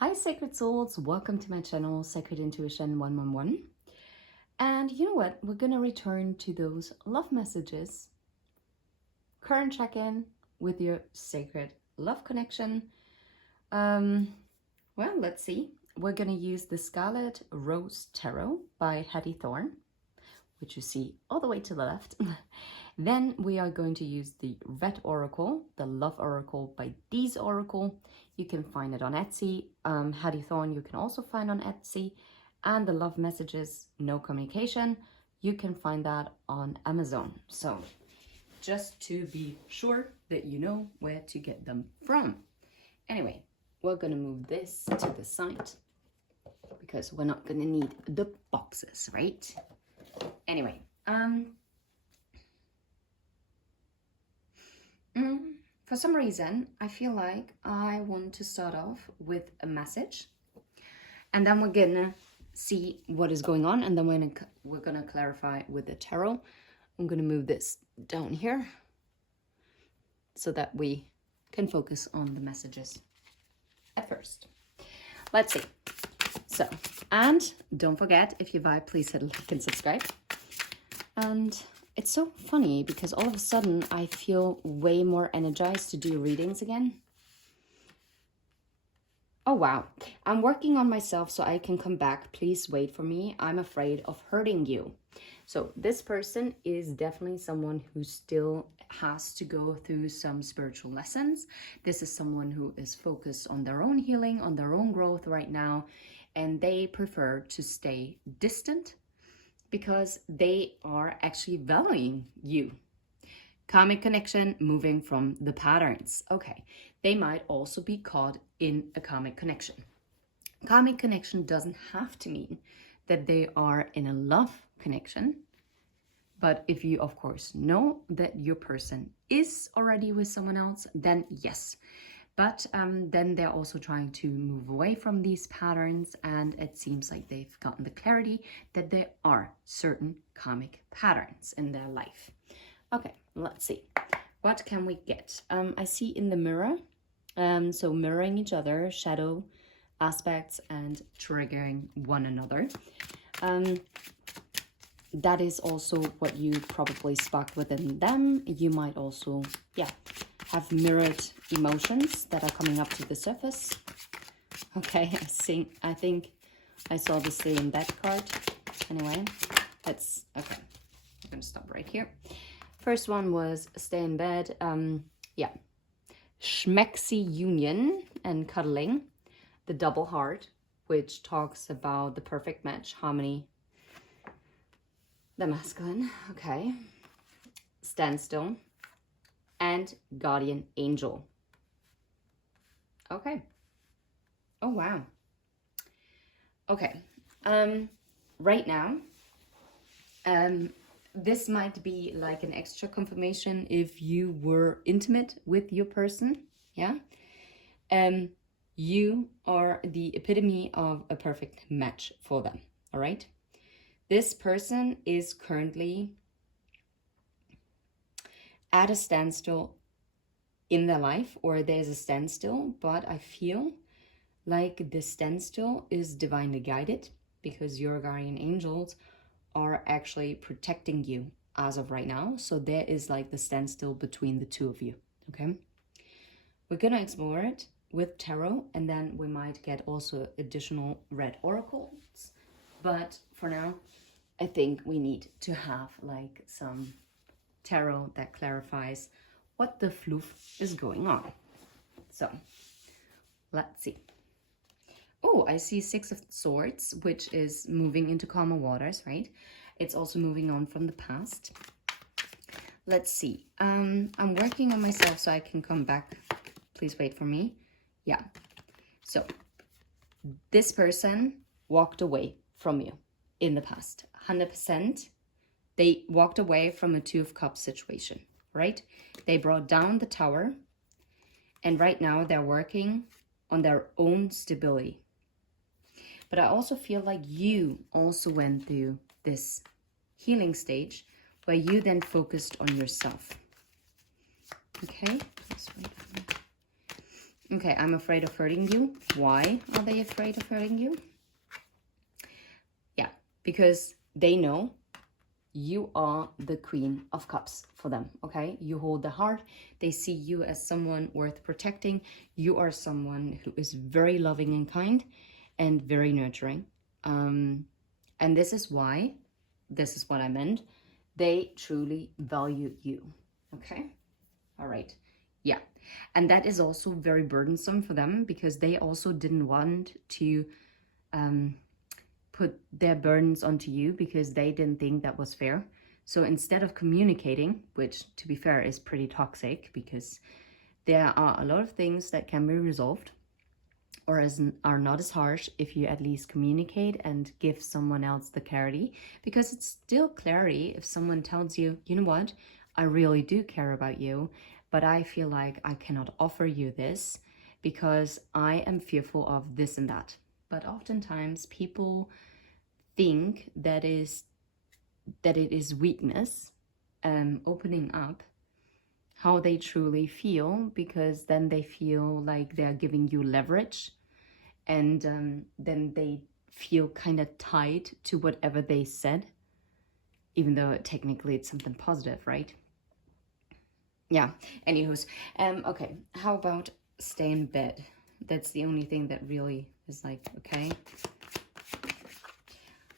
Hi Sacred Souls, welcome to my channel Sacred Intuition 111. And you know what, we're gonna return to those love messages. Current check-in with your sacred love connection. Well, let's see. We're gonna use the Scarlet Rose Tarot by Hattie Thorne, which you see all the way to the left. Then we are going to use the Red Oracle, the Love Oracle by Dee's Oracle. You can find it on Etsy. Hattie Thorne you can also find on Etsy. And the Love Messages, No Communication, you can find that on Amazon. So just to be sure that you know where to get them from. Anyway, we're gonna move this to the side because we're not gonna need the boxes, right? Anyway, for some reason, I feel like I want to start off with a message, and then we're gonna see what is going on, and then we're gonna clarify with the tarot. I'm gonna move this down here so that we can focus on the messages at first. Let's see. So, and don't forget, if you vibe, please hit like and subscribe. And it's so funny because all of a sudden I feel way more energized to do readings again. Oh wow, I'm working on myself so I can come back. Please wait for me. I'm afraid of hurting you. So this person is definitely someone who still has to go through some spiritual lessons. This is someone who is focused on their own healing, on their own growth right now, and they prefer to stay distant because they are actually valuing you. Karmic connection, moving from the patterns. Okay, they might also be caught in a karmic connection. Karmic connection doesn't have to mean that they are in a love connection. But if you, of course, know that your person is already with someone else, then yes. But then they're also trying to move away from these patterns, and it seems like they've gotten the clarity that there are certain karmic patterns in their life. Okay, let's see. What can we get? I see in the mirror, so mirroring each other, shadow aspects, and triggering one another. That is also what you probably sparked within them. You might also, have mirrored emotions that are coming up to the surface. Okay, I think I saw the same that card. Anyway, that's okay. I'm gonna stop right here. First one was stay in bed. Schmexy union and cuddling. The double heart, which talks about the perfect match, harmony, the masculine. Okay. Standstill. And guardian angel. Okay. Oh wow. Okay. Right now, this might be like an extra confirmation if you were intimate with your person. Yeah. You are the epitome of a perfect match for them. All right. This person is currently at a standstill in their life, or there's a standstill, but I feel like the standstill is divinely guided because your guardian angels are actually protecting you as of right now. So there is like the standstill between the two of you, okay? We're gonna explore it with tarot, and then we might get also additional red oracles. But for now, I think we need to have like some tarot that clarifies what the floof is going on. So let's see. Oh, I see Six of Swords, which is moving into calmer waters, right? It's also moving on from the past. Let's see. I'm working on myself so I can come back. Please wait for me. Yeah. So this person walked away from you in the past. 100%. They walked away from a Two of Cups situation, right? They brought down the tower, and right now they're working on their own stability. But I also feel like you also went through this healing stage where you then focused on yourself. Okay? Okay, I'm afraid of hurting you. Why are they afraid of hurting you? Yeah, because they know you are the Queen of Cups for them, okay? You hold the heart. They see you as someone worth protecting. You are someone who is very loving and kind and very nurturing. And this is why, this is what I meant, they truly value you, okay? All right. Yeah. And that is also very burdensome for them because they also didn't want to put their burdens onto you because they didn't think that was fair. So instead of communicating, which to be fair is pretty toxic because there are a lot of things that can be resolved or are not as harsh if you at least communicate and give someone else the clarity, because it's still clarity if someone tells you, you know what, I really do care about you, but I feel like I cannot offer you this because I am fearful of this and that. But oftentimes people think that it is weakness, opening up how they truly feel, because then they feel like they're giving you leverage, and then they feel kind of tied to whatever they said, even though technically it's something positive, right? Yeah. Anywho's, okay. How about stay in bed? That's the only thing that really is like, okay.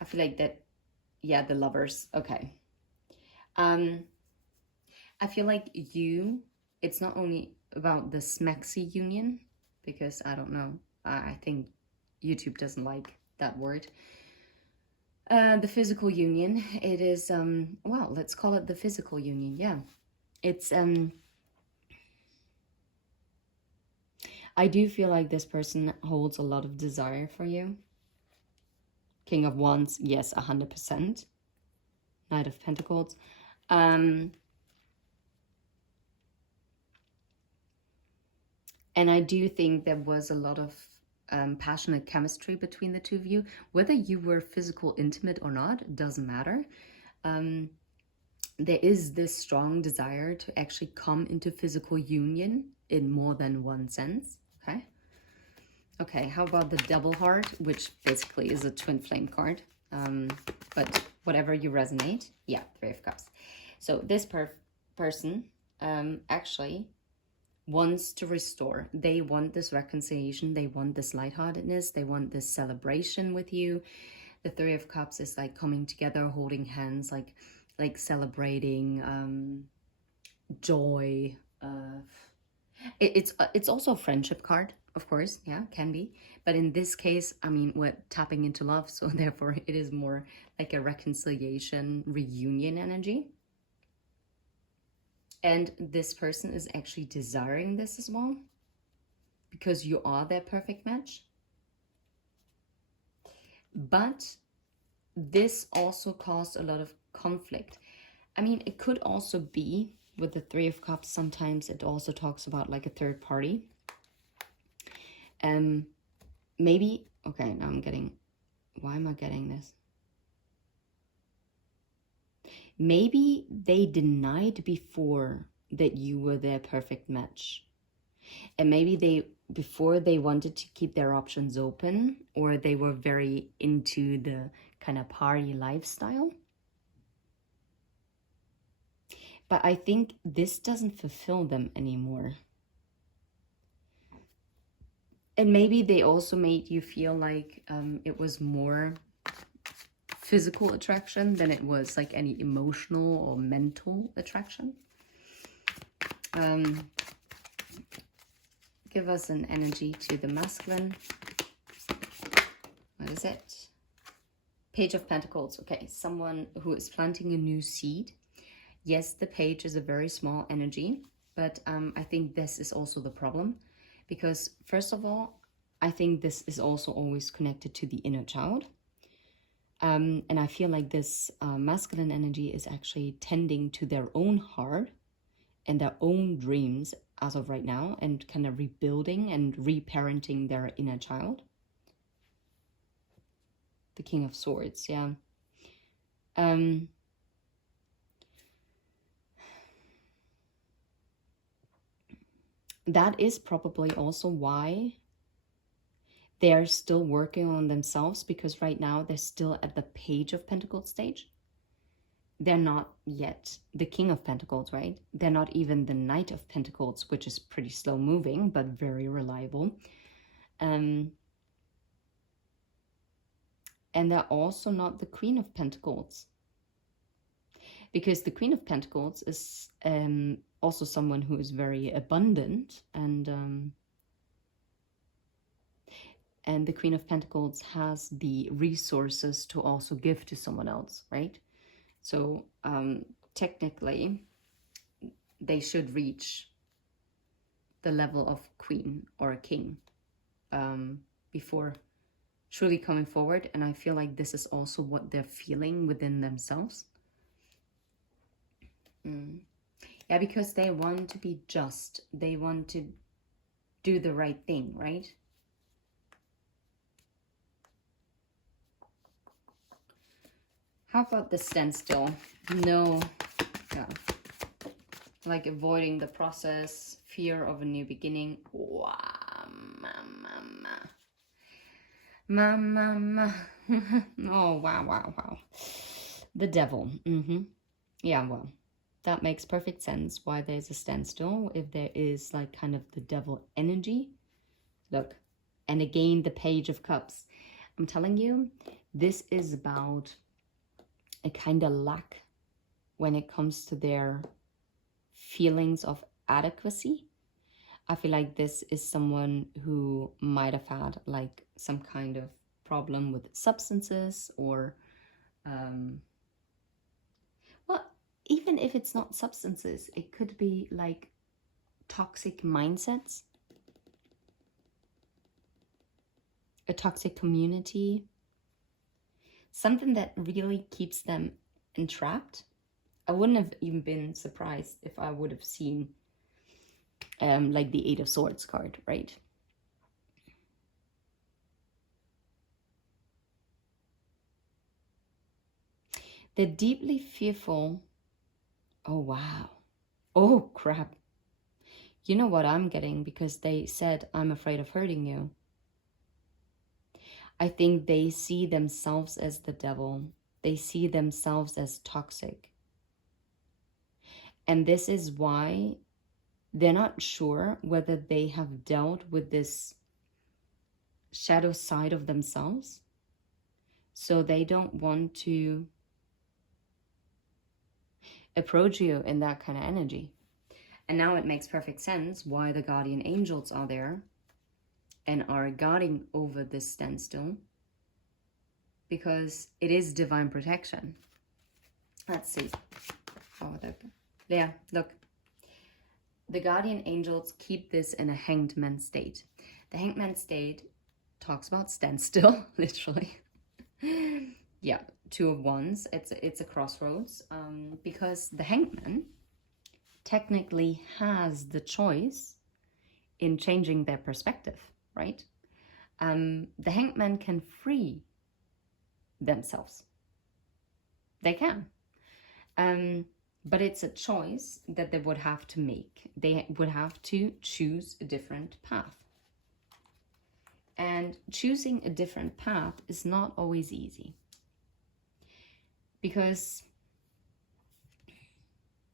I feel like that, yeah, the lovers, okay. I feel like it's not only about the smexy union, because I don't know, I think YouTube doesn't like that word. The physical union, it is, well, let's call it the physical union, yeah. It's, I do feel like this person holds a lot of desire for you. King of Wands, yes, 100%. Knight of Pentacles. And I do think there was a lot of passionate chemistry between the two of you. Whether you were physical intimate or not, doesn't matter. There is this strong desire to actually come into physical union in more than one sense, okay? Okay, how about the Double Heart, which basically is a twin flame card, but whatever you resonate. Yeah, Three of Cups. So this person actually wants to restore. They want this reconciliation. They want this lightheartedness. They want this celebration with you. The Three of Cups is like coming together, holding hands, like celebrating, joy. It's also a friendship card, of course. Yeah, can be. But in this case, I mean, we're tapping into love, so therefore it is more like a reconciliation, reunion energy. And this person is actually desiring this as well, because you are their perfect match. But this also caused a lot of conflict. I mean, it could also be with the Three of Cups, sometimes it also talks about like a third party. Maybe, okay, now I'm getting, why am I getting this? Maybe they denied before that you were their perfect match. And maybe before they wanted to keep their options open, or they were very into the kind of party lifestyle. But I think this doesn't fulfill them anymore. And maybe they also made you feel like it was more physical attraction than it was like any emotional or mental attraction. Give us an energy to the masculine. What is it? Page of Pentacles. Okay, someone who is planting a new seed. Yes, the page is a very small energy, but I think this is also the problem, because first of all, I think this is also always connected to the inner child. And I feel like this masculine energy is actually tending to their own heart and their own dreams as of right now, and kind of rebuilding and reparenting their inner child. The King of Swords, yeah. that is probably also why they are still working on themselves, because right now they're still at the Page of Pentacles stage. They're not yet the King of Pentacles, right? They're not even the Knight of Pentacles, which is pretty slow moving, but very reliable. And they're also not the Queen of Pentacles, because the Queen of Pentacles is also someone who is very abundant, and the Queen of Pentacles has the resources to also give to someone else, right? So technically, they should reach the level of queen or a king before truly coming forward. And I feel like this is also what they're feeling within themselves. Yeah, because they want to be just. They want to do the right thing, right? How about the standstill? No, yeah. Like avoiding the process, fear of a new beginning. Wow, mama. Oh, wow. The devil. Yeah, well, that makes perfect sense why there's a standstill, if there is like kind of the devil energy. Look, and again, the Page of Cups. I'm telling you, this is about a kind of lack when it comes to their feelings of adequacy. I feel like this is someone who might have had like some kind of problem with substances, or well, even if it's not substances, it could be like toxic mindsets, a toxic community, something that really keeps them entrapped. I wouldn't have even been surprised if I would have seen like the Eight of Swords card, right? They're deeply fearful. Oh, wow. Oh, crap. You know what I'm getting, because they said, I'm afraid of hurting you. I think they see themselves as the devil. They see themselves as toxic. And this is why they're not sure whether they have dealt with this shadow side of themselves. So they don't want to approach you in that kind of energy. And now it makes perfect sense why the guardian angels are there and are guarding over this standstill, because it is divine protection. Let's see. Oh, yeah, look. The guardian angels keep this in a hanged man state. The hanged man state talks about standstill, literally. Yeah, Two of Wands. It's a crossroads, because the hanged man technically has the choice in changing their perspective, right? The hanged man can free themselves. They can. But it's a choice that they would have to make. They would have to choose a different path. And choosing a different path is not always easy. Because,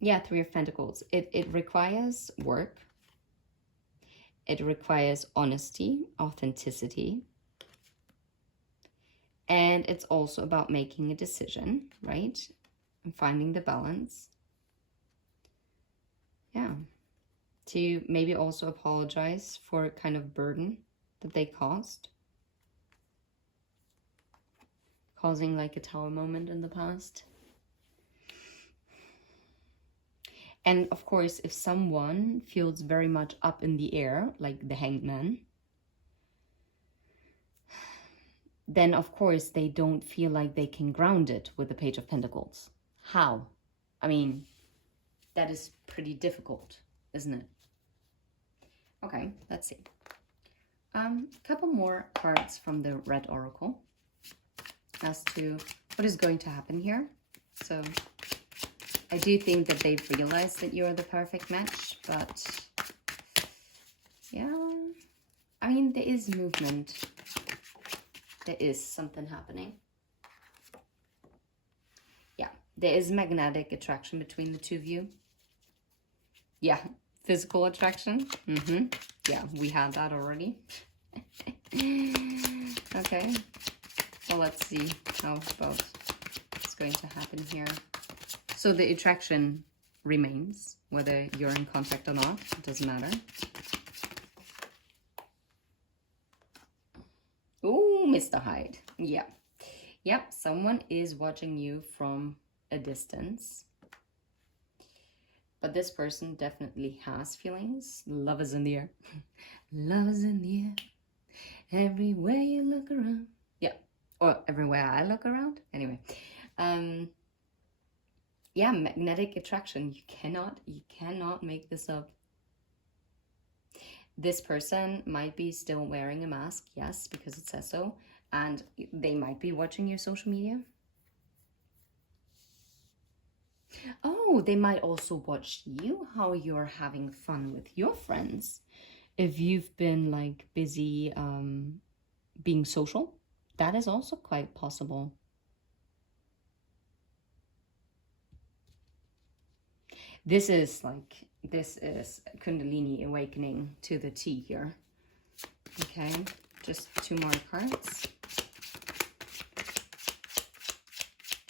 yeah, Three of Pentacles, it requires work. It requires honesty, authenticity. And it's also about making a decision, right? And finding the balance. Yeah. To maybe also apologize for a kind of burden that they caused. Causing like a tower moment in the past. And of course, if someone feels very much up in the air, like the hanged man, then of course they don't feel like they can ground it with the Page of Pentacles. How? I mean, that is pretty difficult, isn't it? Okay, let's see. A couple more cards from the Red Oracle as to what is going to happen here. So I do think that they've realized that you're the perfect match, but Yeah. I mean, there is movement. There is something happening. Yeah. There is magnetic attraction between the two of you. Yeah. Physical attraction. Yeah, we had that already. Okay. So let's see how about what's going to happen here. So the attraction remains, whether you're in contact or not. It doesn't matter. Oh, Mr. Hyde. Yeah. Yep, someone is watching you from a distance. But this person definitely has feelings. Love is in the air. Love is in the air. Everywhere you look around. Yeah. Or everywhere I look around. Anyway. Yeah, magnetic attraction. You cannot make this up. This person might be still wearing a mask, yes, because it says so. And they might be watching your social media. Oh, they might also watch you, how you're having fun with your friends. If you've been like busy being social, that is also quite possible. This is Kundalini awakening to the T here. Okay, just 2 more cards.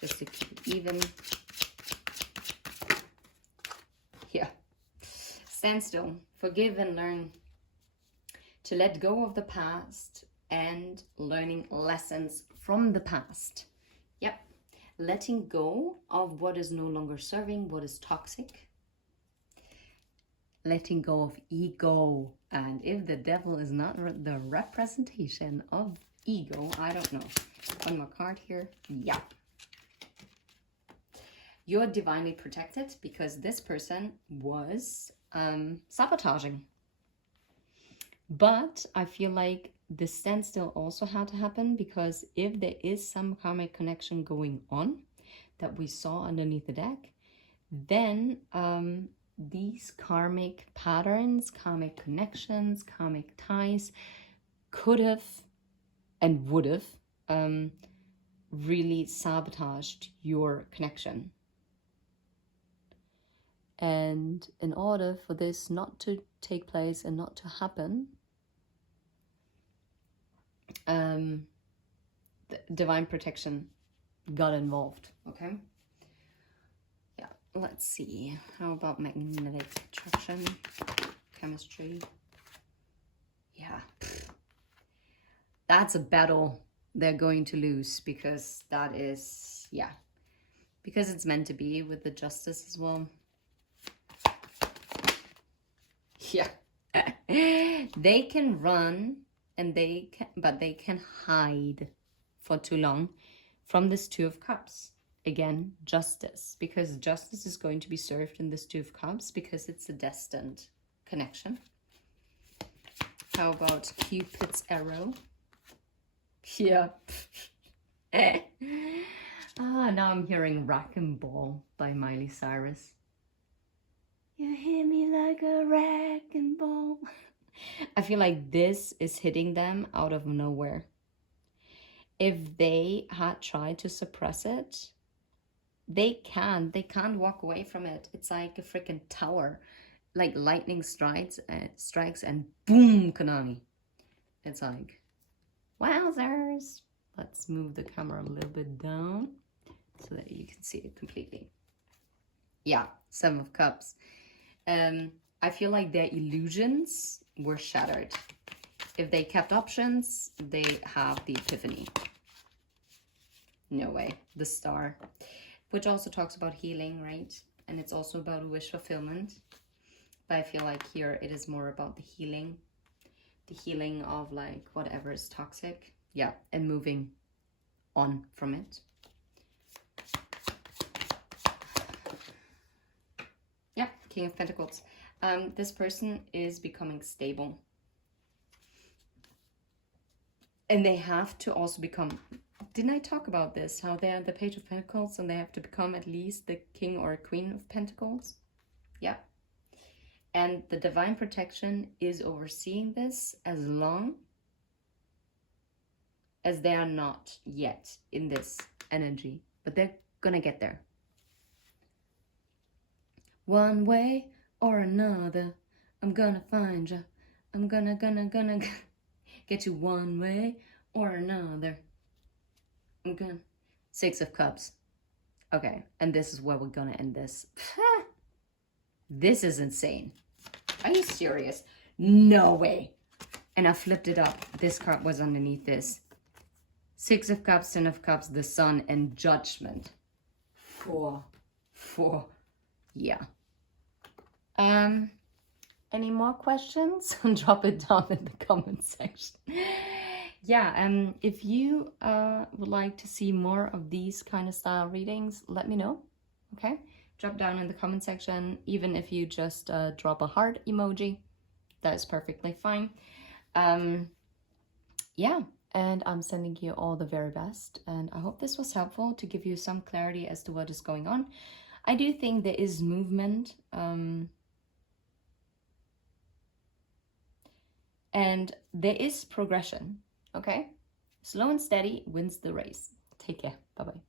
Just to keep it even. Yeah. Standstill. Forgive and learn. To let go of the past and learning lessons from the past. Yep. Letting go of what is no longer serving, what is toxic. Letting go of ego. And if the devil is not the representation of ego, I don't know. One more card here. Yeah. You're divinely protected because this person was sabotaging. But I feel like the standstill also had to happen because if there is some karmic connection going on that we saw underneath the deck, then these karmic patterns, karmic connections, karmic ties could have and would have really sabotaged your connection. And in order for this not to take place and not to happen, divine protection got involved. Okay. Yeah. Let's see. How about magnetic attraction, chemistry? Yeah. That's a battle they're going to lose because that is, yeah, because it's meant to be with the justice as well. Yeah. They can run and but they can hide for too long from this Two of Cups. Again, justice, because justice is going to be served in this Two of Cups because it's a destined connection. How about Cupid's arrow? Yeah. Now I'm hearing Wrecking Ball by Miley Cyrus. You hit me like a wrecking ball. I feel like this is hitting them out of nowhere. If they had tried to suppress it, they can't walk away from it. It's like a freaking tower. Like lightning strikes and boom, Konami. It's like, wowzers. Let's move the camera a little bit down so that you can see it completely. Yeah, 7 of Cups. I feel like their illusions were shattered. If they kept options, they have the epiphany. No way. The Star. Which also talks about healing, right? And it's also about wish fulfillment. But I feel like here it is more about the healing. The healing of like whatever is toxic. Yeah, and moving on from it. Yeah, King of Pentacles. This person is becoming stable. And they have to also become... Didn't I talk about this? How they're the Page of Pentacles and they have to become at least the King or Queen of Pentacles? Yeah. And the divine protection is overseeing this as long as they are not yet in this energy, but they're gonna get there. One way or another, I'm gonna find you. I'm gonna get you one way or another. I'm gonna. Six of Cups. Okay, and this is where we're gonna end this. This is insane. Are you serious? No way. And I flipped it up. This card was underneath this. Six of Cups, Ten of Cups, the Sun, and Judgment. Four. Yeah. Any more questions? Drop it down in the comment section. Yeah, if you would like to see more of these kind of style readings, let me know. Okay, drop down in the comment section. Even if you just drop a heart emoji, that is perfectly fine. Yeah, and I'm sending you all the very best, and I hope this was helpful to give you some clarity as to what is going on. I do think there is movement, and there is progression. Okay, slow and steady wins the race. Take care. Bye bye.